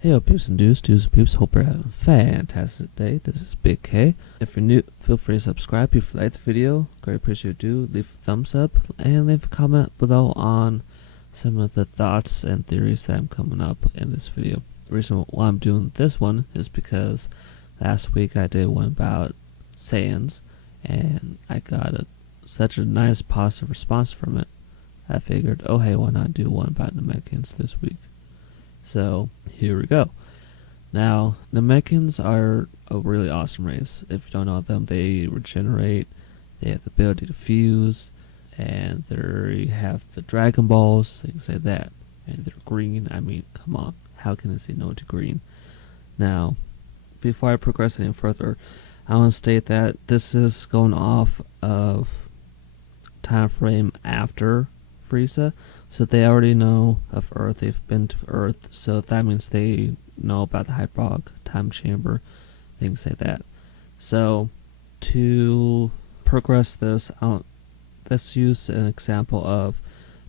Hey up peeps and dudes and peeps, hope you're having a fantastic day. This is BigK. If you're new, feel free to subscribe if you like the video. Great appreciate you do. Leave a thumbs up and leave a comment below on some of the thoughts and theories that I'm coming up in this video. The reason why I'm doing this one is because last week I did one about Saiyans and I got such a nice positive response from it. I figured, oh hey, why not do one about Namekians this week? So here we go. Now, Namekians are a really awesome race. If you don't know them, they regenerate, they have the ability to fuse, and they have the Dragon Balls, things like that. And they're green. I mean, come on, how can I say no to green? Now, before I progress any further, I want to state that this is going off of time frame after Frieza, so they already know of Earth, they've been to Earth, so that means they know about the hyperbolic time chamber, things like that. So to progress this, let's use an example of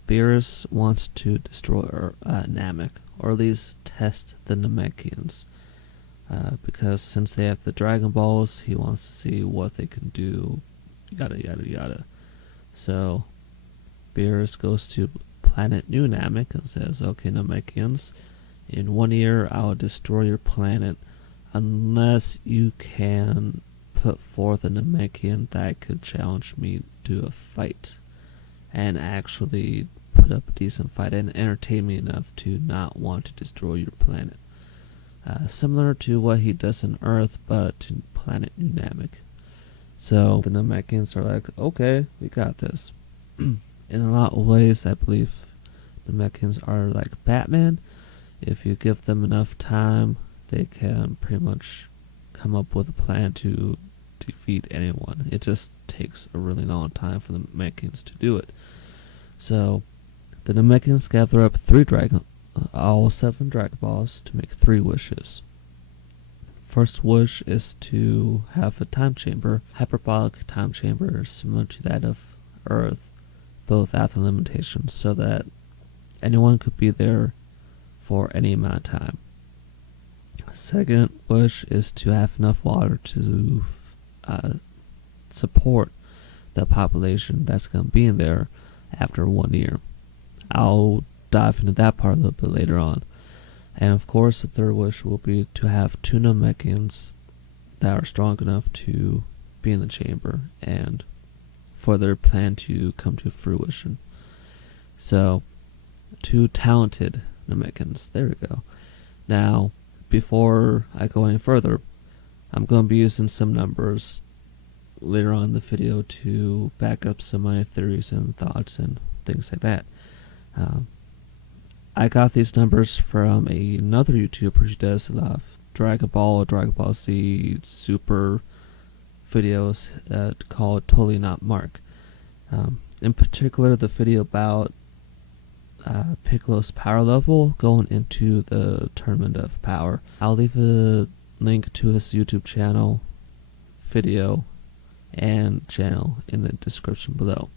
Beerus wants to destroy Namek, or at least test the Namekians, because since they have the Dragon Balls, he wants to see what they can do, yada yada yada. So Beerus goes to planet New Namek and says, okay, Namekians, in 1 year I'll destroy your planet unless you can put forth a Namekian that could challenge me to a fight and actually put up a decent fight and entertain me enough to not want to destroy your planet. Similar to what he does on Earth, but to planet New Namek. So the Namekians are like, okay, we got this. In a lot of ways, I believe the Namekians are like Batman. If you give them enough time, they can pretty much come up with a plan to defeat anyone. It just takes a really long time for the Namekians to do it. So, the Namekians gather up all 7 Dragon Balls to make 3 wishes. First wish is to have a time chamber, hyperbolic time chamber similar to that of Earth, both at the limitations, so that anyone could be there for any amount of time. Second wish is to have enough water to support the population that's going to be in there after 1 year. I'll dive into that part a little bit later on. And of course, the third wish will be to have 2 Namekians that are strong enough to be in the chamber and for their plan to come to fruition. So, 2 talented Namekians. There we go. Now, before I go any further, I'm going to be using some numbers later on in the video to back up some of my theories and thoughts and things like that. I got these numbers from another YouTuber who does a lot of Dragon Ball Z Super videos called Totally Not Mark. In particular, the video about Piccolo's power level going into the Tournament of Power. I'll leave a link to his YouTube channel, video, and channel in the description below.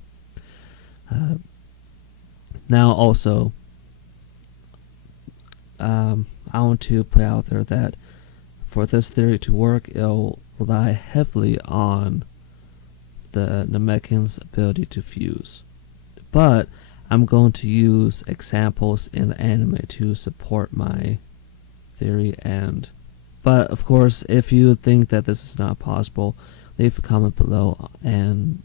Now also, I want to put out there that for this theory to work, it'll rely heavily on the Namekian's ability to fuse. But I'm going to use examples in the anime to support my theory. But of course, if you think that this is not possible, leave a comment below, and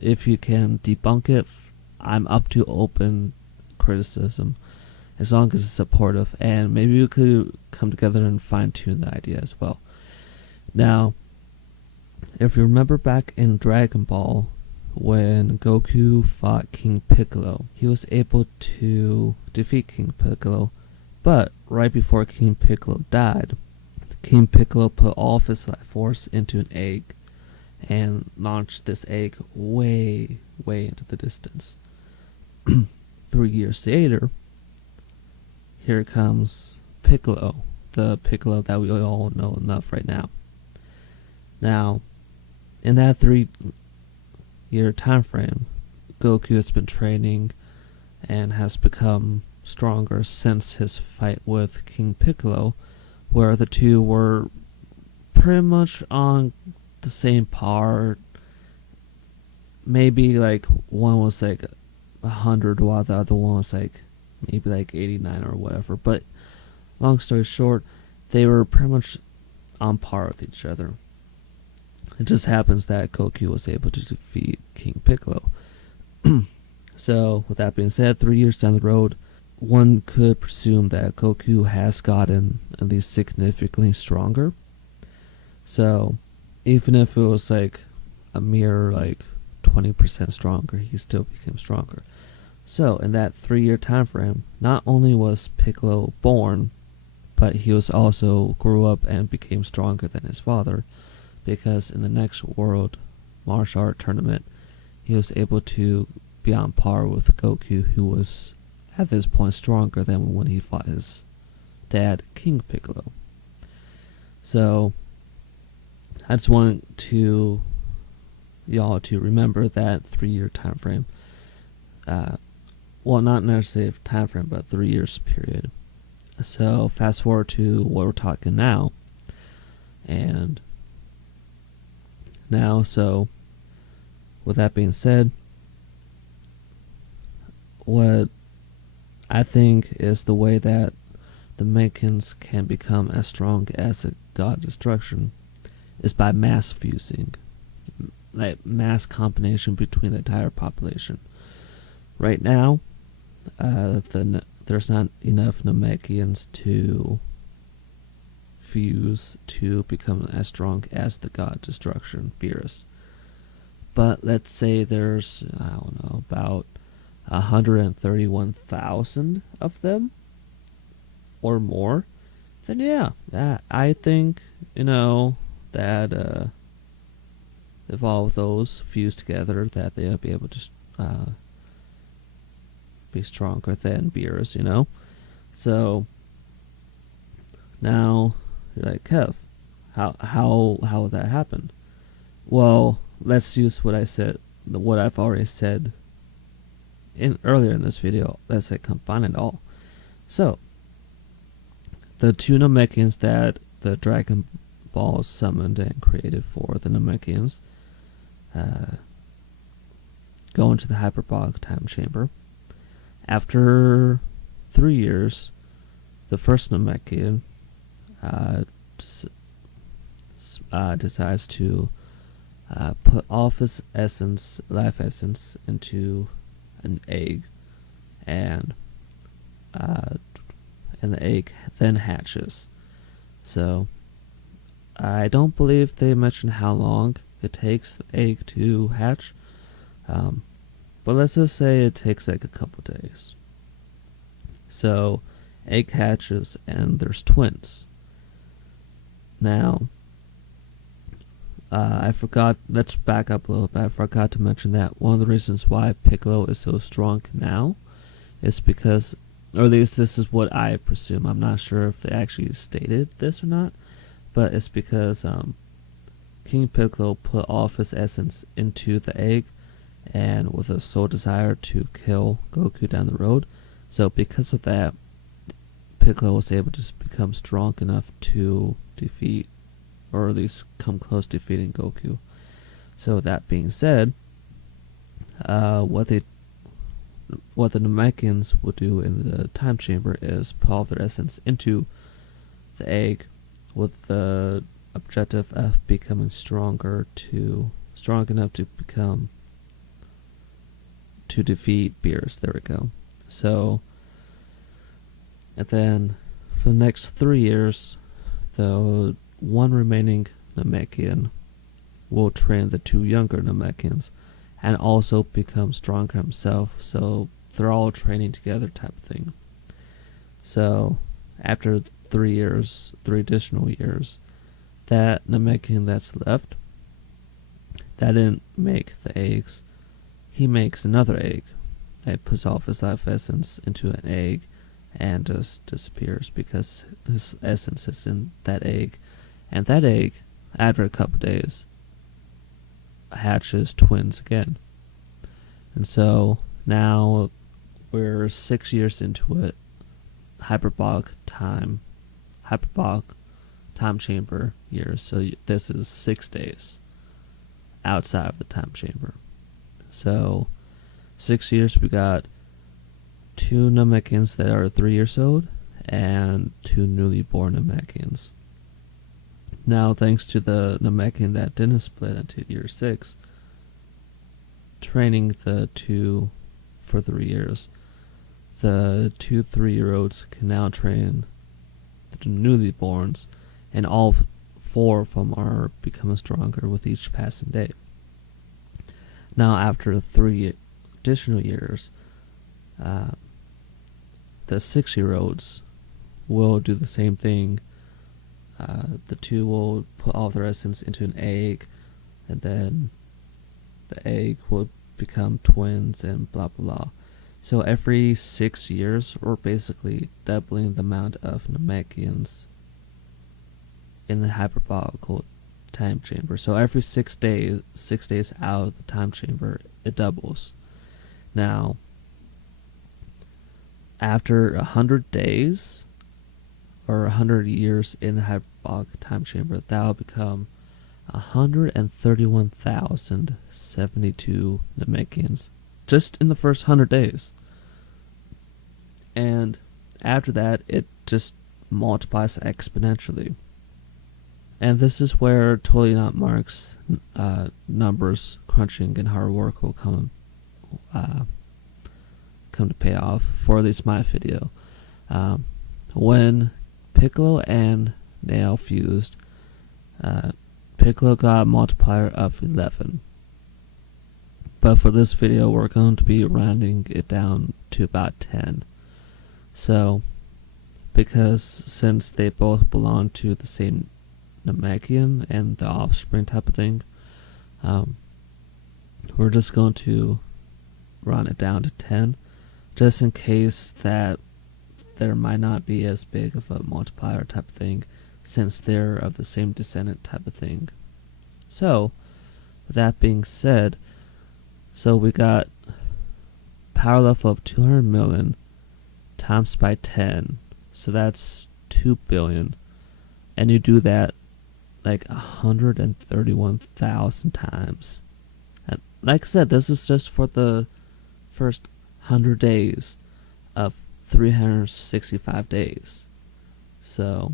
if you can debunk it, I'm up to open criticism, as long as it's supportive, and maybe we could come together and fine-tune the idea as well. Now, if you remember back in Dragon Ball, when Goku fought King Piccolo, he was able to defeat King Piccolo, but right before King Piccolo died, King Piccolo put all of his life force into an egg and launched this egg way, way into the distance. 3 years later, here comes Piccolo, the Piccolo that we all know enough right now. Now, in that 3-year time frame, Goku has been training and has become stronger since his fight with King Piccolo, where the two were pretty much on the same par. Maybe like one was like 100 while the other one was like maybe like 89 or whatever. But long story short, they were pretty much on par with each other. It just happens that Goku was able to defeat King Piccolo. So, with that being said, 3 years down the road, one could presume that Goku has gotten at least significantly stronger. So, even if it was like a mere like 20% stronger, he still became stronger. So, in that 3-year time frame, not only was Piccolo born, but he was also grew up and became stronger than his father, because in the next World Martial Art Tournament, he was able to be on par with Goku, who was at this point stronger than when he fought his dad, King Piccolo. So, I just want to y'all to remember that 3-year time frame. Well, not necessarily a time frame, but 3 years period. So, fast forward to what we're talking now. And now, so, with that being said, what I think is the way that the Namekians can become as strong as a god destruction is by mass fusing, like mass combination between the entire population. Right now, there's not enough Namekians to fuse to become as strong as the god destruction, Beerus. But let's say there's, I don't know, about 131,000 of them or more, then yeah, I think, that if all of those fuse together, that they'll be able to be stronger than Beerus, So now you're like, Kev, how would that happen? Well, let's use what I've already said earlier in this video. Let's say combine it all. So the two Namekians that the Dragon Ball summoned and created for the Namekians go into the hyperbolic time chamber. After 3 years, the first Namekian decides to put all of his life essence into an egg, and the egg then hatches. So I don't believe they mentioned how long it takes the egg to hatch, but let's just say it takes like a couple days. So egg hatches and there's twins. Now, let's back up a little bit. I forgot to mention that one of the reasons why Piccolo is so strong now is because, or at least this is what I presume, I'm not sure if they actually stated this or not, but it's because King Piccolo put all of his essence into the egg, and with a sole desire to kill Goku down the road. So because of that, Piccolo was able to become strong enough to defeat, or at least come close to defeating Goku. So that being said, what the Namekians will do in the time chamber is put all their essence into the egg with the objective of becoming strong enough to defeat Beerus. There we go. So, and then for the next 3 years, the one remaining Namekian will train the two younger Namekians and also become stronger himself. So they're all training together type of thing. So after 3 additional years, that Namekian that's left, that didn't make the eggs, he makes another egg that puts all of his life essence into an egg and just disappears because his essence is in that egg. And that egg, after a couple days, hatches twins again. And so now we're 6 years into it, hyperbolic time chamber years. So this is 6 days outside of the time chamber. So 6 years, we got 2 Namekians that are 3 years old and 2 newly born Namekians. Now, thanks to the Namekian that didn't split into year 6, training the 2 for 3 years, the 2 3-year-olds can now train the newly borns, and all 4 of them are becoming stronger with each passing day. Now, after 3 additional years, the 6-year-olds will do the same thing. The 2 will put all their essence into an egg, and then the egg will become twins and blah blah blah. So every 6 years, we're basically doubling the amount of Namekians in the hyperbolical time chamber. So every 6 days out of the time chamber, it doubles. Now, after 100 days or 100 years in the hyperbolic time chamber, that will become 131,072 Namekians just in the first 100 days. And after that, it just multiplies exponentially. And this is where totally not Mark's numbers crunching and hard work will come to pay off, for at least my video. When Piccolo and Nail fused, Piccolo got a multiplier of 11. But for this video, we're going to be rounding it down to about 10. So, because since they both belong to the same Namekian and the offspring type of thing, we're just going to round it down to 10, just in case that there might not be as big of a multiplier type of thing, since they're of the same descendant type of thing. So, with that being said, so we got power level of 200 million times by 10, so that's 2 billion, and you do that like 131,000 times. And like I said, this is just for the first 100 days of 365 days. So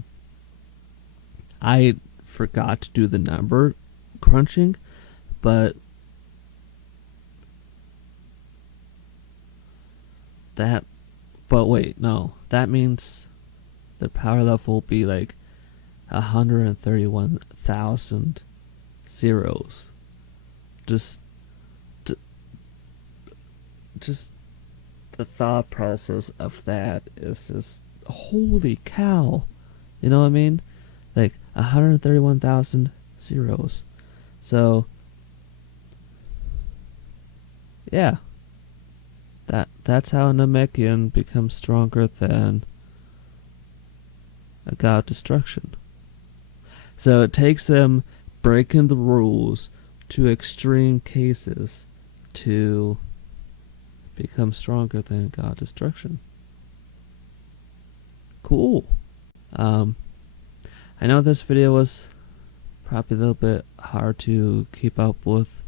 I forgot to do the number crunching, but wait, no, that means the power level will be like 131,000 zeros. Just the thought process of that is just holy cow. You know what I mean? Like 131,000 zeros. So yeah. That's how a Namekian becomes stronger than a god of destruction. So it takes them breaking the rules to extreme cases to become stronger than god of destruction. Cool. I know this video was probably a little bit hard to keep up with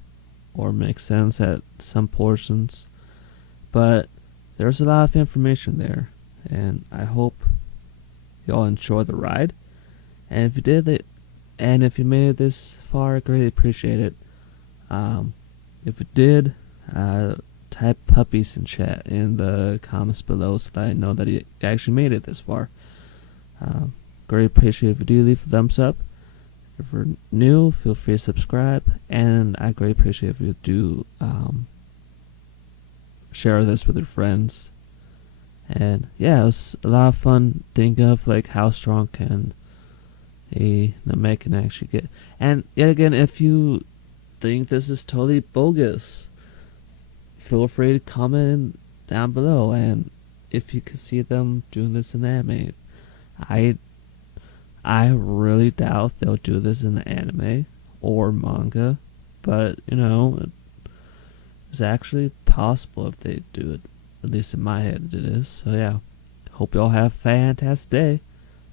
or make sense at some portions, but there's a lot of information there, and I hope you all enjoy the ride. And if you did, and if you made it this far, I greatly appreciate it. If you did, type puppies in chat in the comments below so that I know that you actually made it this far. Greatly appreciate if you do leave a thumbs up. If you're new, feel free to subscribe, and I greatly appreciate if you do share this with your friends. And yeah, it was a lot of fun thinking of like how strong can a Namekian actually get. And yet again, if you think this is totally bogus, feel free to comment down below, and if you could see them doing this in the anime. I really doubt they'll do this in the anime or manga, but you know, it's actually possible if they do it. At least in my head it is. So yeah, Hope y'all have a fantastic day.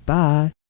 Bye.